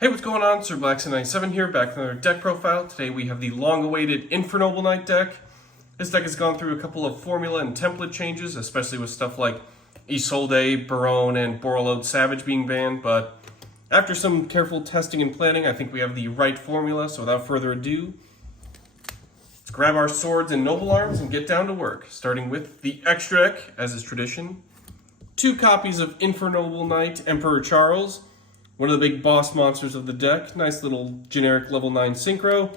Hey, what's going on? Sir Blackson97 here, back with another deck profile. Today we have the long-awaited Infernoble Knight deck. This deck has gone through a couple of formula and template changes, especially with stuff like Isolde, Barone, and Borreload Savage being banned, but after some careful testing and planning, I think we have the right formula, so without further ado, let's grab our swords and noble arms and get down to work, starting with the extra deck, as is tradition. 2 copies of Infernoble Knight, Emperor Charles, one of the big boss monsters of the deck. Nice little generic level 9 Synchro.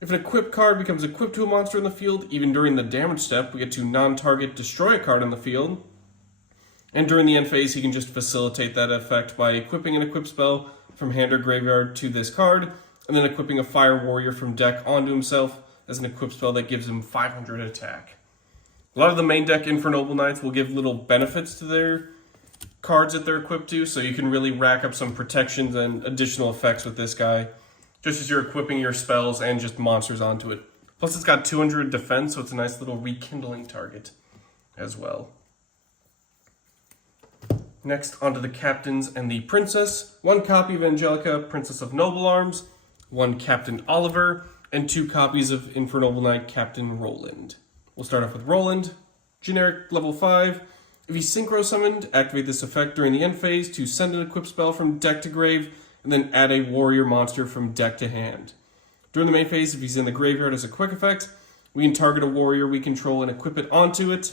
If an equipped card becomes equipped to a monster in the field, even during the damage step, we get to non-target destroy a card in the field. And during the end phase, he can just facilitate that effect by equipping an equip spell from hand or graveyard to this card, and then equipping a Fire Warrior from deck onto himself as an equip spell that gives him 500 attack. A lot of the main deck Infernoble Knights will give little benefits to their cards that they're equipped to, so you can really rack up some protections and additional effects with this guy, just as you're equipping your spells and just monsters onto it. Plus it's got 200 defense, so it's a nice little rekindling target as well. Next, onto the captains and the princess. 1 copy of Angelica, Princess of Noble Arms, 1 Captain Oliver, and 2 copies of Infernoble Knight, Captain Roland. We'll start off with Roland, generic level 5. If he's synchro summoned, activate this effect during the end phase to send an equip spell from deck to grave, and then add a warrior monster from deck to hand. During the main phase, if he's in the graveyard as a quick effect, we can target a warrior we control and equip it onto it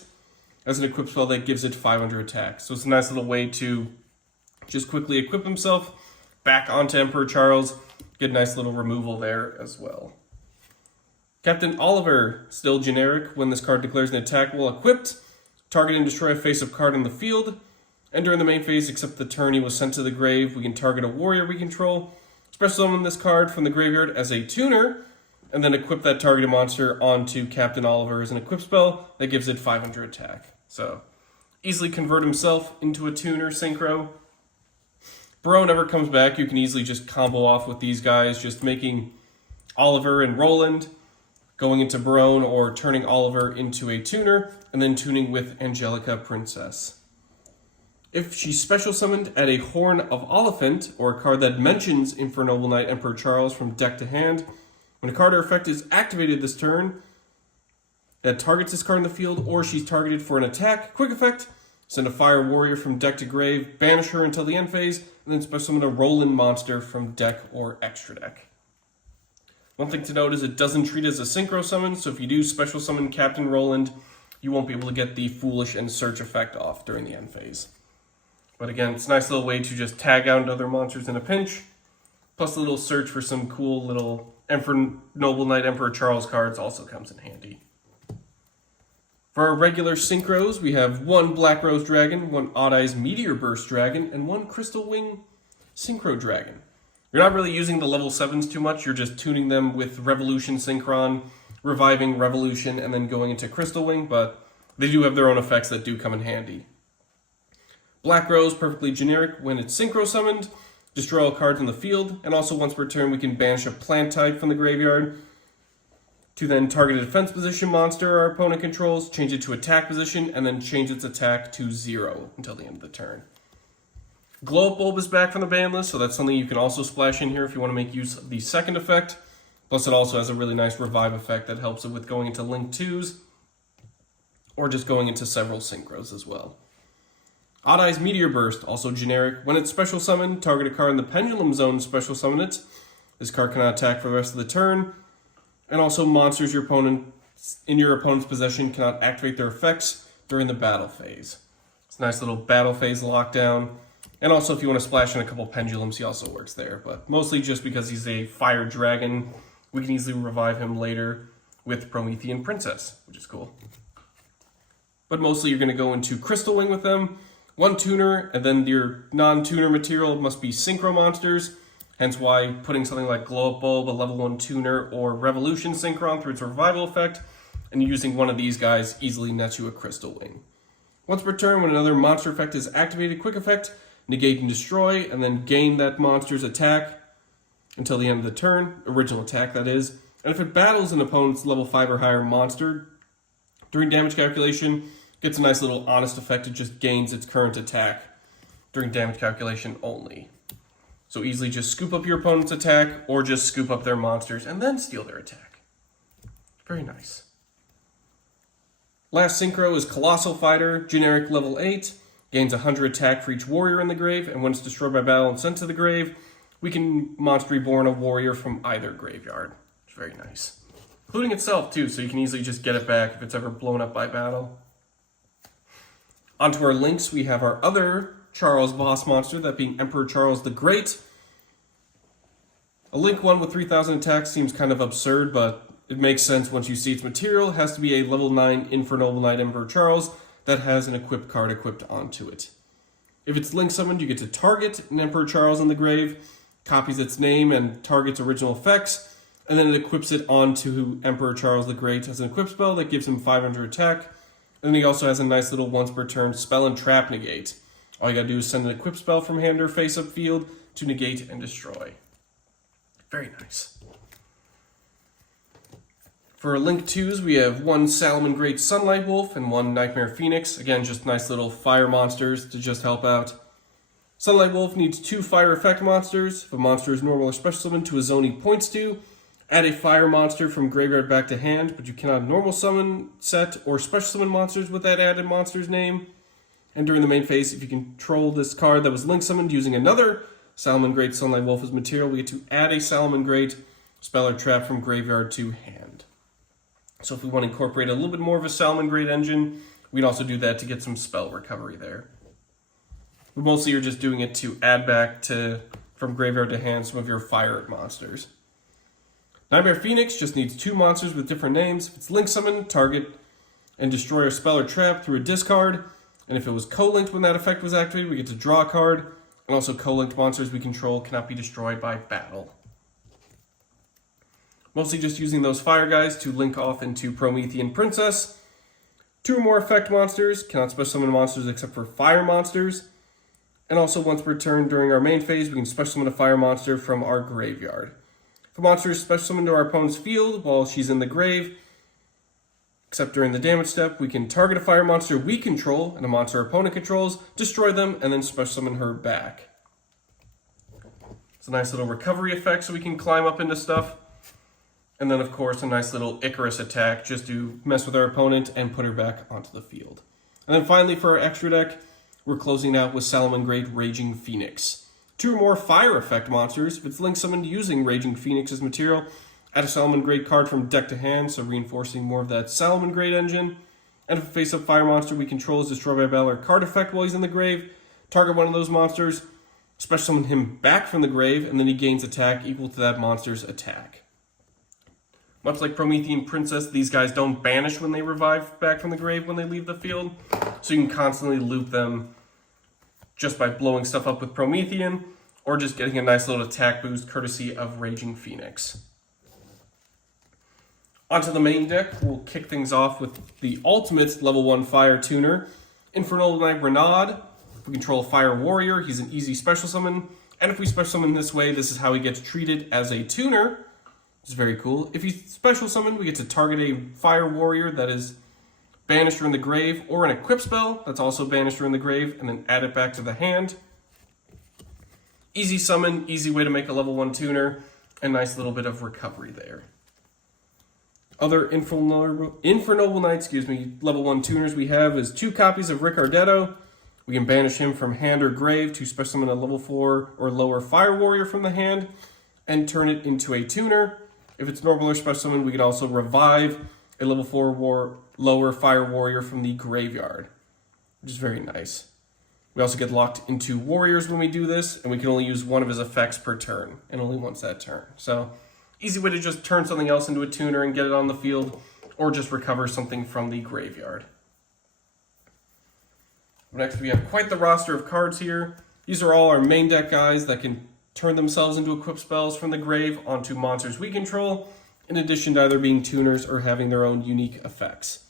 as an equip spell that gives it 500 attack. So it's a nice little way to just quickly equip himself back onto Emperor Charles, get a nice little removal there as well. Captain Oliver, still generic. When this card declares an attack while equipped, target and destroy a face-up card in the field, and during the main phase, except the turn he was sent to the grave, we can target a warrior we control, special summon this card from the graveyard as a tuner, and then equip that targeted monster onto Captain Oliver as an equip spell that gives it 500 attack. So, easily convert himself into a tuner synchro. Barone never comes back, you can easily just combo off with these guys, just making Oliver and Roland, going into Barone or turning Oliver into a tuner, and then tuning with Angelica Princess. If she's special summoned, add a Horn of Oliphant, or a card that mentions Infernoble Knight Emperor Charles from deck to hand. When a card or effect is activated this turn that targets this card in the field, or she's targeted for an attack, quick effect, send a Fire Warrior from deck to grave, banish her until the end phase, and then special summon a Roland monster from deck or extra deck. One thing to note is it doesn't treat as a synchro summon, so if you do special summon Captain Roland, you won't be able to get the Foolish and Search effect off during the end phase. But again, it's a nice little way to just tag out other monsters in a pinch, plus a little search for some cool little Infernoble Knight Emperor Charles cards also comes in handy. For our regular synchros, we have 1 Black Rose Dragon, 1 Odd Eyes Meteor Burst Dragon, and 1 Crystal Wing Synchro Dragon. You're not really using the level 7s too much, you're just tuning them with Revolution Synchron, reviving Revolution, and then going into Crystal Wing, but they do have their own effects that do come in handy. Black Rose, perfectly generic. When it's synchro summoned, destroy all cards in the field, and also once per turn we can banish a plant type from the graveyard to then target a defense position monster our opponent controls, change it to attack position, and then change its attack to 0 until the end of the turn. Glow Up Bulb is back from the ban list, so that's something you can also splash in here if you want to make use of the second effect. Plus it also has a really nice revive effect that helps it with going into Link 2s, or just going into several synchros as well. Odd Eyes Meteor Burst, also generic. When it's special summoned, target a card in the Pendulum Zone to special summon it. This card cannot attack for the rest of the turn. And also monsters in your opponent's possession cannot activate their effects during the battle phase. It's a nice little battle phase lockdown. And also if you want to splash in a couple pendulums, he also works there. But mostly just because he's a fire dragon, we can easily revive him later with Promethean Princess, which is cool. But mostly you're going to go into Crystal Wing with them. 1 tuner, and then your non-tuner material must be synchro monsters. Hence why putting something like Glow Up Bulb, a level 1 tuner, or Revolution Synchron through its revival effect, and using one of these guys easily nets you a Crystal Wing. Once per turn, when another monster effect is activated, quick effect, negate and destroy, and then gain that monster's attack until the end of the turn, original attack that is. And if it battles an opponent's level 5 or higher monster, during damage calculation, gets a nice little honest effect, it just gains its current attack during damage calculation only. So easily just scoop up your opponent's attack or just scoop up their monsters and then steal their attack. Very nice. Last Synchro is Colossal Fighter, generic level 8, gains 100 attack for each warrior in the grave, and when it's destroyed by battle and sent to the grave, we can Monster Reborn a warrior from either graveyard. It's very nice. Including itself too, so you can easily just get it back if it's ever blown up by battle. Onto our links, we have our other Charles boss monster, that being Emperor Charles the Great. A link 1 with 3,000 attacks seems kind of absurd, but it makes sense once you see its material. It has to be a level 9 Infernoble Knight Emperor Charles that has an equip card equipped onto it. If it's link summoned, you get to target an Emperor Charles in the grave, copies its name and targets original effects, and then it equips it onto Emperor Charles the Great as an equip spell that gives him 500 attack. And then he also has a nice little once per turn spell and trap negate. All you gotta do is send an equip spell from hand or face up field to negate and destroy. Very nice. For Link 2s, we have one Salomon Great Sunlight Wolf and one Nightmare Phoenix. Again, just nice little fire monsters to just help out. Sunlight Wolf needs 2 fire effect monsters. If a monster is normal or special summon to a zone he points to, add a fire monster from graveyard back to hand, but you cannot normal summon, set, or special summon monsters with that added monster's name. And during the main phase, if you control this card that was link summoned using another Salomon Great Sunlight Wolf as material, we get to add a Salomon Great spell or trap from graveyard to hand. So if we want to incorporate a little bit more of a Salomon Great engine, we'd also do that to get some spell recovery there. We mostly are just doing it to add back from graveyard to hand some of your fire monsters. Nightmare Phoenix just needs 2 monsters with different names. If it's link summon, target and destroy a spell or trap through a discard. And if it was co-linked when that effect was activated, we get to draw a card. And also co-linked monsters we control cannot be destroyed by battle. Mostly just using those fire guys to link off into Promethean Princess. 2 or more effect monsters, cannot special summon monsters except for fire monsters. And also once per turn during our main phase, we can special summon a fire monster from our graveyard. If a monster is special summoned to our opponent's field while she's in the grave, except during the damage step, we can target a fire monster we control and a monster our opponent controls, destroy them, and then special summon her back. It's a nice little recovery effect so we can climb up into stuff. And then, of course, a nice little Icarus attack just to mess with our opponent and put her back onto the field. And then finally, for our extra deck, we're closing out with Salomon Great Raging Phoenix. 2 or more fire effect monsters. If it's link summoned using Raging Phoenix as material, add a Salomon Great card from deck to hand, so reinforcing more of that Salomon Great engine. And if a face-up fire monster we control is destroyed by battle or card effect while he's in the grave, target one of those monsters, special summon him back from the grave, and then he gains attack equal to that monster's attack. Much like Promethean Princess, these guys don't banish when they revive back from the grave when they leave the field, so you can constantly loop them just by blowing stuff up with Promethean, or just getting a nice little attack boost courtesy of Raging Phoenix. Onto the main deck, we'll kick things off with the ultimate level 1 fire tuner, Infernoble Knight Renaud. If we control a fire warrior, he's an easy special summon, and if we special summon this way, this is how he gets treated as a tuner. It's very cool. If he's special summoned, we get to target a fire warrior that is banished or in the grave, or an equip spell that's also banished or in the grave, and then add it back to the hand. Easy summon, easy way to make a level 1 tuner, and nice little bit of recovery there. Other Infernoble Knight, level 1 tuners we have is 2 copies of Ricardetto. We can banish him from hand or grave to special summon a level 4 or lower fire warrior from the hand, and turn it into a tuner. If it's normal or special summon, we can also revive a level 4 lower fire warrior from the graveyard, which is very nice. We also get locked into warriors when we do this, and we can only use one of his effects per turn, and only once that turn. So, easy way to just turn something else into a tuner and get it on the field, or just recover something from the graveyard. Next, we have quite the roster of cards here. These are all our main deck guys that can turn themselves into equip spells from the grave onto monsters we control, in addition to either being tuners or having their own unique effects.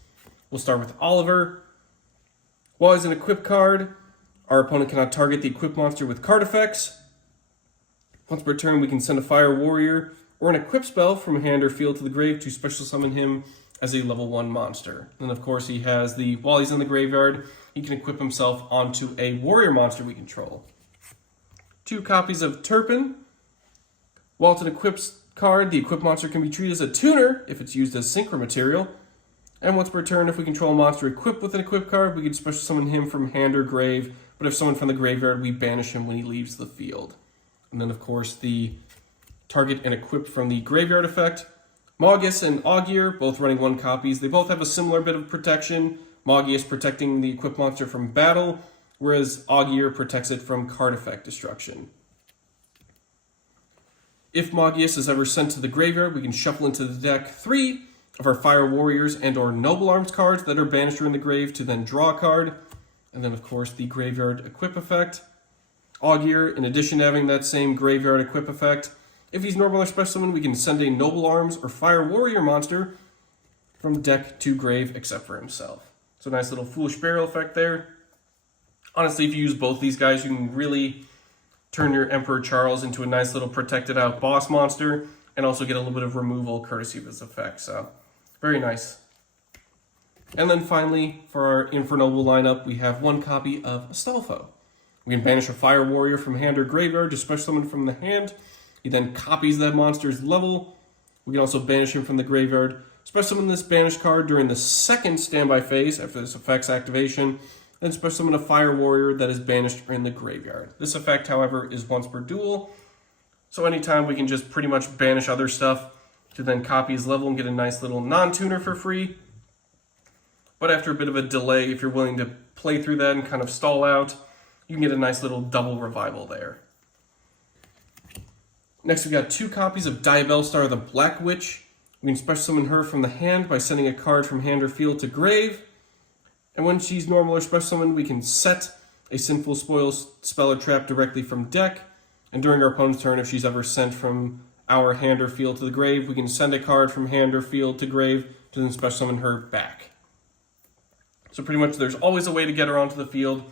We'll start with Oliver. While he's an equip card, our opponent cannot target the equip monster with card effects. Once per turn, we can send a fire warrior or an equip spell from hand or field to the grave to special summon him as a level 1 monster. And of course, he has while he's in the graveyard, he can equip himself onto a warrior monster we control. 2 copies of Turpin. While it's an equipped card, the equipped monster can be treated as a tuner if it's used as Synchro material. And once per turn, if we control a monster equipped with an equipped card, we can special summon him from hand or grave. But if someone from the graveyard, we banish him when he leaves the field. And then, of course, the target and equipped from the graveyard effect. Maugus and Augur, both running 1 copies. They both have a similar bit of protection. Maugus protecting the equipped monster from battle, whereas Augur protects it from card effect destruction. If Maugus is ever sent to the graveyard, we can shuffle into the deck 3 of our Fire Warriors and or Noble Arms cards that are banished during the grave to then draw a card. And then, of course, the graveyard equip effect. Augur, in addition to having that same graveyard equip effect, if he's normal or special summon, we can send a Noble Arms or Fire Warrior monster from deck to grave except for himself. So nice little Foolish Burial effect there. Honestly, if you use both these guys, you can really turn your Emperor Charles into a nice little protected out boss monster and also get a little bit of removal courtesy of his effect. So very nice. And then finally, for our Infernoble lineup, we have 1 copy of Astolfo. We can banish a Fire Warrior from hand or graveyard to special summon from the hand. He then copies that monster's level. We can also banish him from the graveyard. Special summon this banished card during the 2nd standby phase after this effect's activation. Then special summon a Fire Warrior that is banished in the graveyard. This effect, however, is once per duel. So anytime we can just pretty much banish other stuff to then copy his level and get a nice little non-tuner for free. But after a bit of a delay, if you're willing to play through that and kind of stall out, you can get a nice little double revival there. Next, we got 2 copies of Diabellstar the Black Witch. We can special summon her from the hand by sending a card from hand or field to grave. And when she's normal or special summoned, we can set a Sinful Spoils spell or trap directly from deck. And during our opponent's turn, if she's ever sent from our hand or field to the grave, we can send a card from hand or field to grave to then special summon her back. So pretty much there's always a way to get her onto the field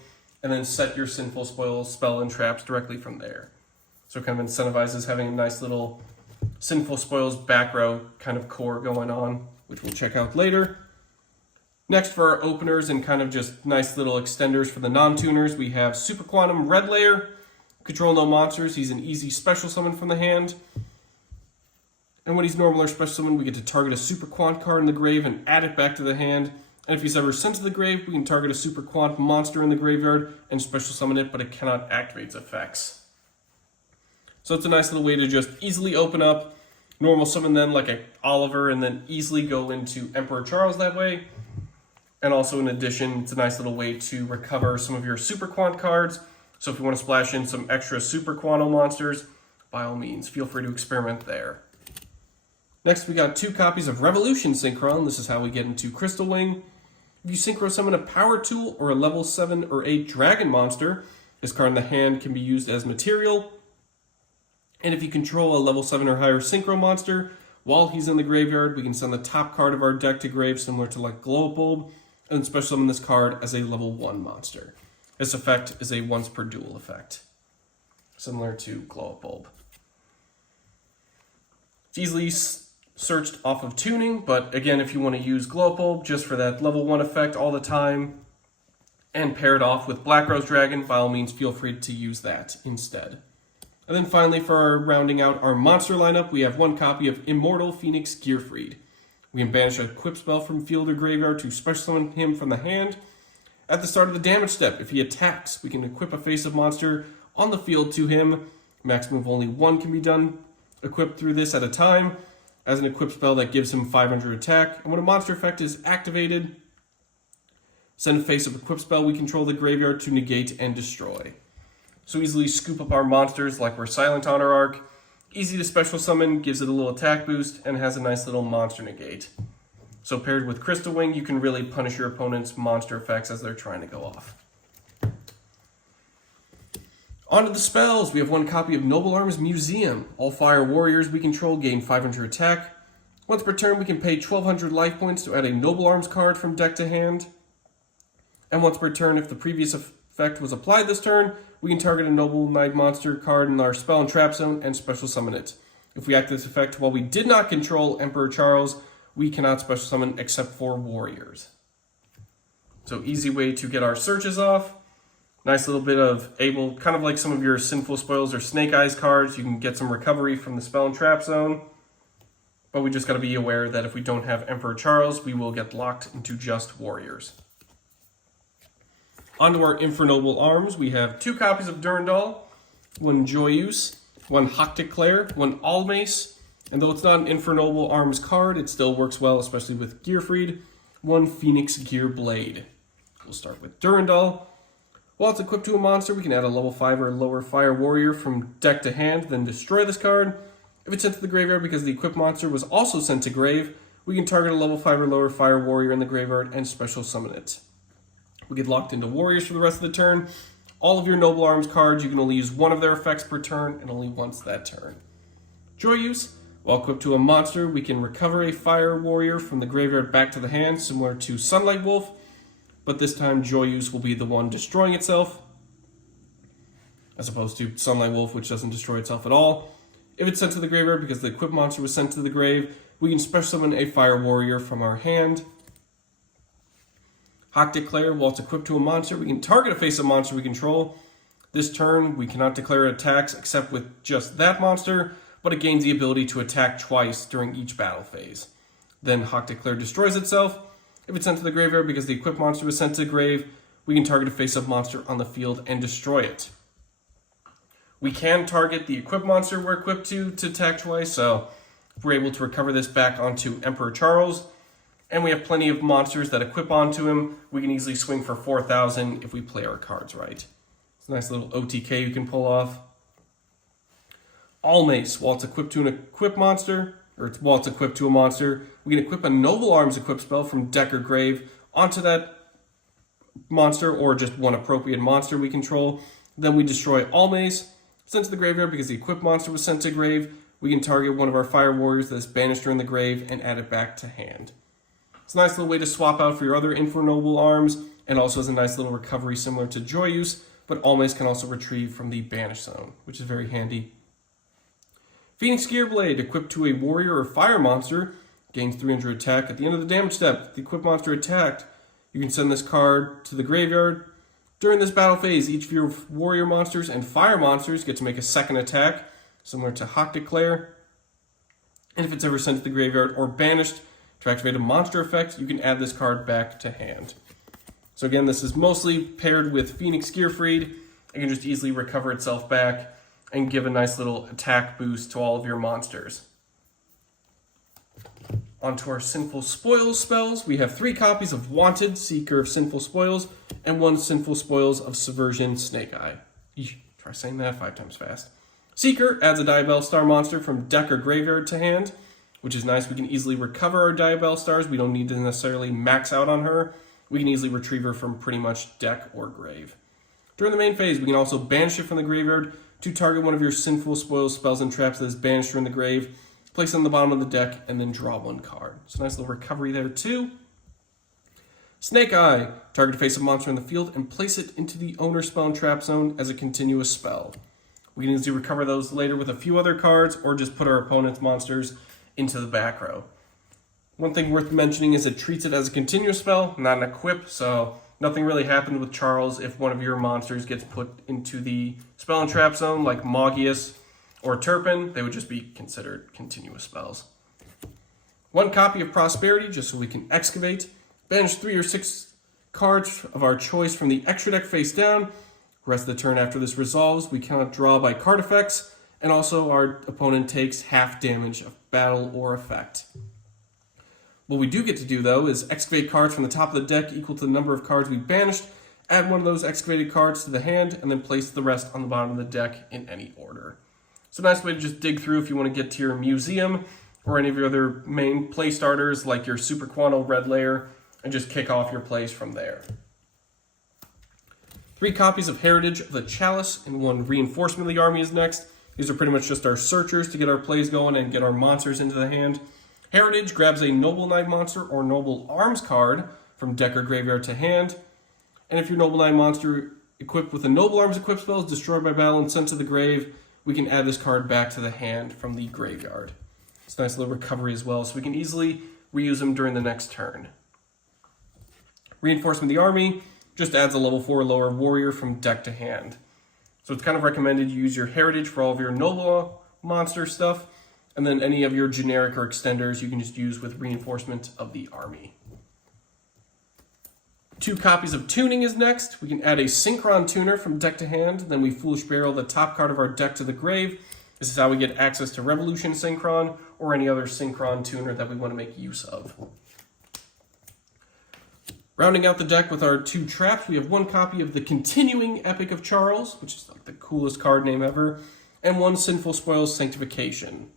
and then set your Sinful Spoils spell and traps directly from there. So it kind of incentivizes having a nice little Sinful Spoils back row kind of core going on, which we'll check out later. Next, for our openers and kind of just nice little extenders for the non-tuners, we have Super Quantum Red Layer. Control no monsters. He's an easy special summon from the hand. And when he's normal or special summon, we get to target a Super Quant card in the grave and add it back to the hand. And if he's ever sent to the grave, we can target a Super Quant monster in the graveyard and special summon it, but it cannot activate its effects. So it's a nice little way to just easily open up, normal summon then like a Oliver, and then easily go into Emperor Charles that way. And also in addition, it's a nice little way to recover some of your Super Quant cards. So if you want to splash in some extra Super Quanto monsters, by all means, feel free to experiment there. Next, we got 2 copies of Revolution Synchron. This is how we get into Crystal Wing. If you Synchro summon a Power Tool or a level 7 or 8 Dragon monster, this card in the hand can be used as material. And if you control a level 7 or higher Synchro monster, while he's in the graveyard, we can send the top card of our deck to grave, similar to like Glow Up Bulb, and special summon this card as a level 1 monster. This effect is a once per duel effect, similar to Glow Up Bulb. It's easily searched off of tuning, but again, if you want to use Glow Up Bulb just for that level 1 effect all the time, and pair it off with Black Rose Dragon, by all means, feel free to use that instead. And then finally, for our rounding out our monster lineup, we have 1 copy of Immortal Phoenix Gearfried. We can banish a equip spell from field or graveyard to special summon him from the hand. At the start of the damage step, if he attacks, we can equip a face-up monster on the field to him. Maximum of only 1 can be done, equipped through this at a time, as an equip spell that gives him 500 attack. And when a monster effect is activated, send a face-up equip spell we control the graveyard to negate and destroy. So easily scoop up our monsters like we're Silent Honor Arc. Easy to special summon, gives it a little attack boost, and has a nice little monster negate. So paired with Crystal Wing, you can really punish your opponent's monster effects as they're trying to go off. On to the spells. We have 1 copy of Noble Arms Museum. All Fire Warriors we control gain 500 attack. Once per turn, we can pay 1,200 life points to add a Noble Arms card from deck to hand. And once per turn, if the previous effect was applied this turn, we can target a Noble Knight monster card in our spell and trap zone and special summon it. If we activate this effect while we did not control Emperor Charles, we cannot special summon except for warriors. So easy way to get our searches off. Nice little bit of kind of like some of your Sinful Spoils or Snake Eyes cards. You can get some recovery from the Spell and Trap Zone. But we just got to be aware that if we don't have Emperor Charles, we will get locked into just Warriors. Onto our Infernoble arms, we have 2 copies of Durandal, 1 YuGiOh, 1 Hocteclair, 1 Almace, and though it's not an Infernoble arms card, it still works well, especially with Gearfried, 1 Phoenix Gear Blade. We'll start with Durandal. While it's equipped to a monster, we can add a level 5 or lower Fire Warrior from deck to hand, then destroy this card. If it's sent to the graveyard because the equipped monster was also sent to grave, we can target a level 5 or lower Fire Warrior in the graveyard and special summon it. We get locked into Warriors for the rest of the turn. All of your Noble Arms cards, you can only use 1 of their effects per turn and only once that turn. YuGiOh, while equipped to a monster, we can recover a Fire Warrior from the graveyard back to the hand, similar to Sunlight Wolf, but this time YuGiOh will be the one destroying itself, as opposed to Sunlight Wolf, which doesn't destroy itself at all. If it's sent to the graveyard because the equipped monster was sent to the grave, we can special summon a Fire Warrior from our hand. Hocteclair, while it's equipped to a monster, we can target a face-up monster we control. This turn, we cannot declare attacks except with just that monster, but it gains the ability to attack twice during each battle phase. Then Hocteclair destroys itself. If it's sent to the graveyard because the equipped monster was sent to the grave, we can target a face-up monster on the field and destroy it. We can target the equipped monster we're equipped to attack twice, so if we're able to recover this back onto Emperor Charles, and we have plenty of monsters that equip onto him, we can easily swing for 4,000 if we play our cards right. It's a nice little OTK you can pull off. Almace, while it's equipped to an equipped monster, while it's equipped to a monster, we can equip a Noble Arms equipped spell from deck or grave onto that monster, or just one appropriate monster we control. Then we destroy Almace, sent to the graveyard because the equipped monster was sent to grave. We can target one of our Fire Warriors that's banished during the grave and add it back to hand. It's a nice little way to swap out for your other Infernoble arms, and also has a nice little recovery similar to YuGiOh, but Almace can also retrieve from the Banish Zone, which is very handy. Phoenix Gear Blade, equipped to a warrior or fire monster, gains 300 attack. At the end of the damage step, if the equipped monster attacked, you can send this card to the graveyard. During this battle phase, each of your warrior monsters and fire monsters get to make a second attack, similar to Hocteclair. And if it's ever sent to the graveyard or banished, to activate a monster effect, you can add this card back to hand. So again, this is mostly paired with Phoenix Gearfried. It can just easily recover itself back and give a nice little attack boost to all of your monsters. Onto our Sinful Spoils spells. We have 3 copies of Wanted, Seeker of Sinful Spoils, and 1 Sinful Spoils of Subversion, Snake Eye. Eesh, try saying that 5 times fast. Seeker adds a Diabell Star monster from deck or graveyard to hand, which is nice. We can easily recover our Diabell Stars. We don't need to necessarily max out on her. We can easily retrieve her from pretty much deck or grave. During the main phase, we can also banish it from the graveyard to target one of your Sinful Spoils spells and traps that is banished from the grave, place it on the bottom of the deck, and then draw 1 card. So nice little recovery there too. Snake Eye, target a face-up monster in the field and place it into the owner spell and trap zone as a continuous spell. We can easily recover those later with a few other cards, or just put our opponent's monsters into the back row. One thing worth mentioning is it treats it as a continuous spell, not an equip, so nothing really happened with Charles if one of your monsters gets put into the spell and trap zone, like Magius or Turpin. They would just be considered continuous spells. 1 copy of Prosperity, just so we can excavate. Banish 3 or 6 cards of our choice from the extra deck face down. Rest of the turn after this resolves, we cannot draw by card effects, and also our opponent takes half damage of battle or effect. What we do get to do, though, is excavate cards from the top of the deck equal to the number of cards we banished, add one of those excavated cards to the hand, and then place the rest on the bottom of the deck in any order. It's a nice way to just dig through if you want to get to your museum or any of your other main play starters like your Super Quanto Red Layer, and just kick off your plays from there. 3 copies of Heritage of the Chalice and 1 Reinforcement of the Army is next. These are pretty much just our searchers to get our plays going and get our monsters into the hand. Heritage grabs a Noble Knight monster or Noble Arms card from deck or graveyard to hand. And if your Noble Knight monster equipped with a Noble Arms equipped spell is destroyed by battle and sent to the grave, we can add this card back to the hand from the graveyard. It's a nice little recovery as well, so we can easily reuse them during the next turn. Reinforcement of the Army just adds a level 4 lower warrior from deck to hand. So it's kind of recommended you use your heritage for all of your noble monster stuff, and then any of your generic or extenders you can just use with reinforcement of the army. 2 copies of Tuning is next. We can add a Synchron Tuner from deck to hand, then we Foolish Barrel the top card of our deck to the grave. This is how we get access to Revolution Synchron or any other Synchron Tuner that we want to make use of. Rounding out the deck with our 2 traps, we have 1 copy of the Continuing Epic of Charles, which is like the coolest card name ever, and 1 Sinful Spoils Sanctification.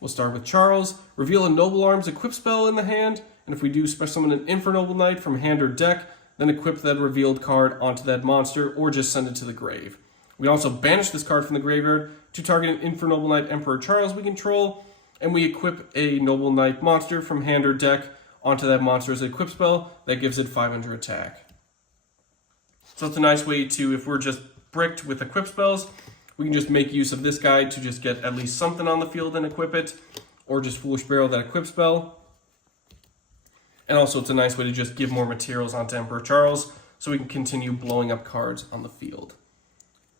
We'll start with Charles. Reveal a Noble Arms equip spell in the hand, and if we do special summon an Infernoble Knight from hand or deck, then equip that revealed card onto that monster or just send it to the grave. We also banish this card from the graveyard to target an Infernoble Knight Emperor Charles we control, and we equip a Noble Knight monster from hand or deck onto that monster as an equip spell that gives it 500 attack. So it's a nice way to, if we're just bricked with equip spells, we can just make use of this guy to just get at least something on the field and equip it, or just Foolish Barrel that equip spell. And also it's a nice way to just give more materials onto Emperor Charles so we can continue blowing up cards on the field.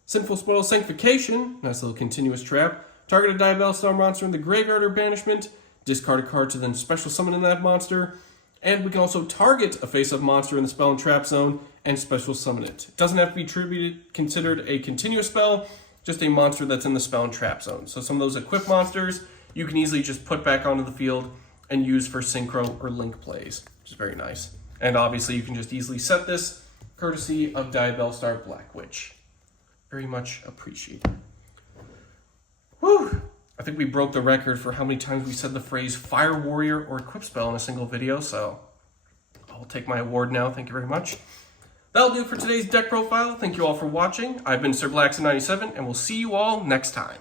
Sinful Spoil Sanctification, nice little continuous trap. Target a Diabell Star monster in the graveyard or banishment, discard a card to then special summon in that monster, and we can also target a face-up monster in the spell and trap zone and special summon it. It doesn't have to be considered a continuous spell, just a monster that's in the spell and trap zone. So some of those equip monsters you can easily just put back onto the field and use for Synchro or Link plays, which is very nice. And obviously you can just easily set this courtesy of Diabell Star Black Witch. Very much appreciated. Whew! I think we broke the record for how many times we said the phrase Fire Warrior or Equip Spell in a single video, so I'll take my award now. Thank you very much. That'll do it for today's deck profile. Thank you all for watching. I've been Sir Blackson97, and we'll see you all next time.